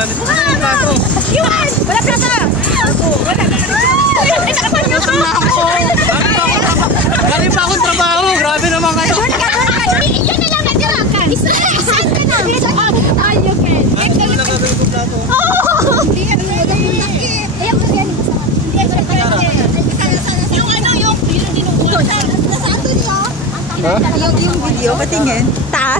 wala nito. Plato. Iwan! Wala plata! Wala. Ay, nakapanyo ko! Galing pa akong trabaho. Grabe naman kayo. Yan na lang natira. Saan ka na? Tayo, Ken. Ano na gagawin ko plato? Hindi ka naman laki. Ayaw ko yan. Yung ano, yung dinugulan. Nasaan to niyo? Yung video, patingin. Taas.